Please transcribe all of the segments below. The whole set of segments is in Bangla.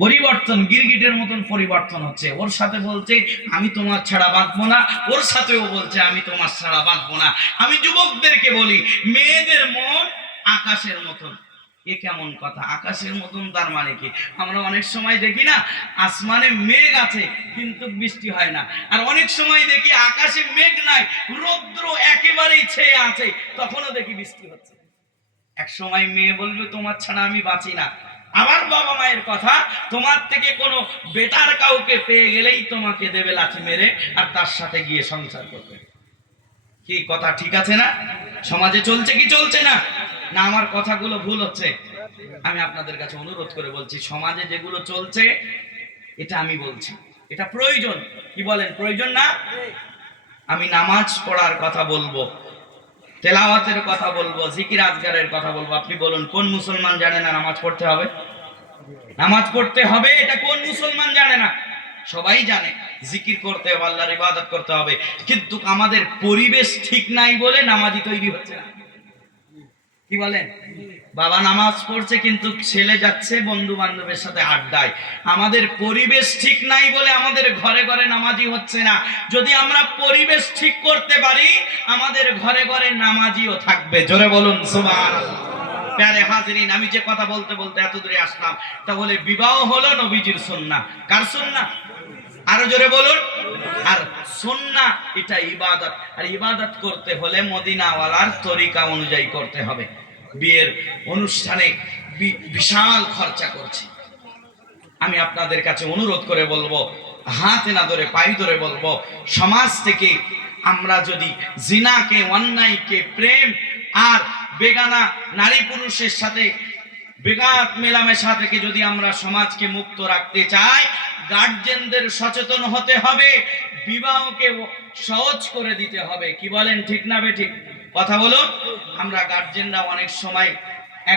পরিবর্তন গিরগিটের মতন পরিবর্তন হচ্ছে। ওর সাথে বলছে আমি তোমার ছাড়া বাঁচবো না, ওর সাথেও বলছে আমি তোমার ছাড়া বাঁচবো না। আমি যুবকদেরকে বলি, মেয়েদের মন আকাশের মতন। এ কেমন কথা? আকাশের মতন তার মানে কি? আমরা অনেক সময় দেখি না আসমানে মেঘ আছে কিন্তু বৃষ্টি হয় না, আর অনেক সময় দেখি আকাশে মেঘ নাই, রৌদ্র একেবারেই ছেয়ে আছে, তখনও দেখি বৃষ্টি হচ্ছে। এক সময় মেয়ে বলবে তোমার ছাড়া আমি বাঁচি না, আবার বাবা মায়ের কথা, তোমার থেকে কোনো বেটার কাউকে পেয়ে গেলেই তোমাকে দেবে লাথি মেরে আর তার সাথে গিয়ে সংসার করবে। কি কথা ঠিক আছে না? সমাজে চলছে কি চলছে না? না আমার কথাগুলো ভুল হচ্ছে? আমি আপনাদের কাছে অনুরোধ করে বলছি, সমাজে যেগুলো চলছে এটা আমি বলছি, এটা প্রয়োজন। কি বলেন, প্রয়োজন না? আমি নামাজ পড়ার কথা বলবো, তেলাওয়াতের কথা বলবো, জিকির আজগারের কথা বলবো। আপনি বলুন কোন মুসলমান জানে না নামাজ পড়তে হবে? নামাজ পড়তে হবে, এটা কোন মুসলমান জানে না? সবাই জানে। জিকির করতে হবে, আল্লাহর ইবাদত করতে হবে, কিন্তু আমাদের পরিবেশ ঠিক নাই বলে নামাজি তৈরি হচ্ছে না। কি বলেন? বাবা নামাজ পড়ছে কিন্তু ছেলে যাচ্ছে বন্ধু বান্ধবের সাথে আড্ডায়। আমাদের পরিবেশ ঠিক নাই বলে আমাদের ঘরে ঘরে নামাজি হচ্ছে না। যদি আমরা পরিবেশ ঠিক করতে পারি, আমাদের ঘরে ঘরে নামাজিও থাকবে। জোরে বলুন সুবহানাল্লাহ। প্যারে হাজিরিন, আমি যে কথা বলতে বলতে এত দূরে আসলাম, তাহলে বিবাহ হলো নবীজির সুন্নাহ। কার সুন্নাহ? আরো জোরে বলুন। আর সুন্নাহ এটা ইবাদত, আর ইবাদত করতে হলে মদিনাওয়ালার তরিকা অনুযায়ী করতে হবে। বিয়ের অনুষ্ঠানে বিশাল খরচা করছি। আমি আপনাদের কাছে অনুরোধ করে বলবো, হাতে না ধরে পায়ে ধরে বলবো, সমাজ থেকে আমরা যদি জিনাকে, অন্যায়কে, প্রেম আর বেগানা নারী পুরুষের সাথে বেগাত মেলামেশা থেকে যদি আমরা সমাজকে মুক্ত রাখতে চাই, গার্জেনদের সচেতন হতে হবে, বিবাহকে সহজ করে দিতে হবে। কি বলেন, ঠিক না বেঠিক? কথা বলো। আমরা গার্জেনরা অনেক সময়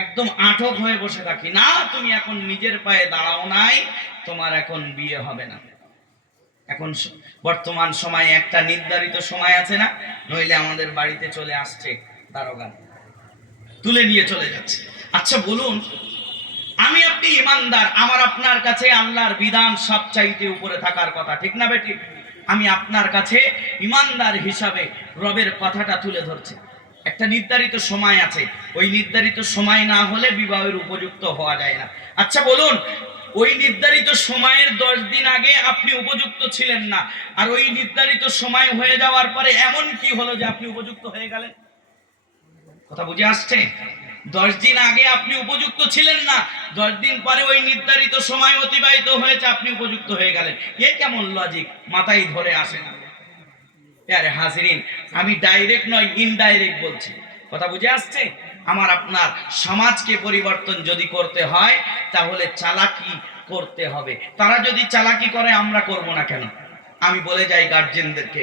একদম আটক হয়ে বসে থাকি, না তুমি এখন নিজের পায়ে দাঁড়াও নাই, তোমার এখন বিয়ে হবে না। এখন বর্তমান সময়ে একটা নির্ধারিত সময় আছে না, নইলে আমাদের বাড়িতে চলে আসছে দারোগা, তুলে নিয়ে চলে যাচ্ছে। আচ্ছা বলুন, আমি আপনি ইমানদার, আমার আপনার কাছে আল্লাহর বিধান সবচাইতে উপরে থাকার কথা, ঠিক না বেটি? আমি আপনার কাছে ইমানদার হিসাবে রবের কথাটা তুলে ধরছি। একটা নির্ধারিত সময় আছে, ওই নির্ধারিত সময় না হলে বিবাহের উপযুক্ত হওয়া যায় না। আচ্ছা বলুন, ওই নির্ধারিত সময়ের 10 দিন আগে আপনি উপযুক্ত ছিলেন না, আর ওই নির্ধারিত সময় হয়ে যাওয়ার পরে এমন কি হলো যে আপনি উপযুক্ত হয়ে গেলেন? কথা বুঝে আসছে? 10 দিন আগে আপনি উপযুক্ত ছিলেন না, 10 দিন পরে ওই নির্ধারিত সময় অতিবাহিত হয়েছে, আপনি উপযুক্ত হয়ে গেলেন। এ কেমন লজিক? মাথায় ধরে আসে না। আরে হাজিরিন, আমি ডাইরেক্ট নয় ইনডাইরেক্ট বলছি। কথা বুঝে আসছে? আমার আপনার সমাজকে পরিবর্তন যদি করতে হয়, তাহলে চালাকি করতে হবে। তারা যদি চালাকি করে, আমরা করব না কেন? আমি বলে যাই গার্জেনদেরকে,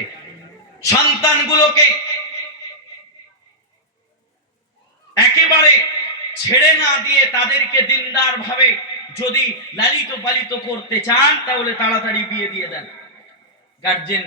সন্তানগুলোকে একেবারে ছেড়ে না দিয়ে তাদেরকে দিনদার ভাবে যদি লালিত পালিত করতে চান, তাহলে তাড়াতাড়ি বিয়ে দিয়ে দেন। গার্জেন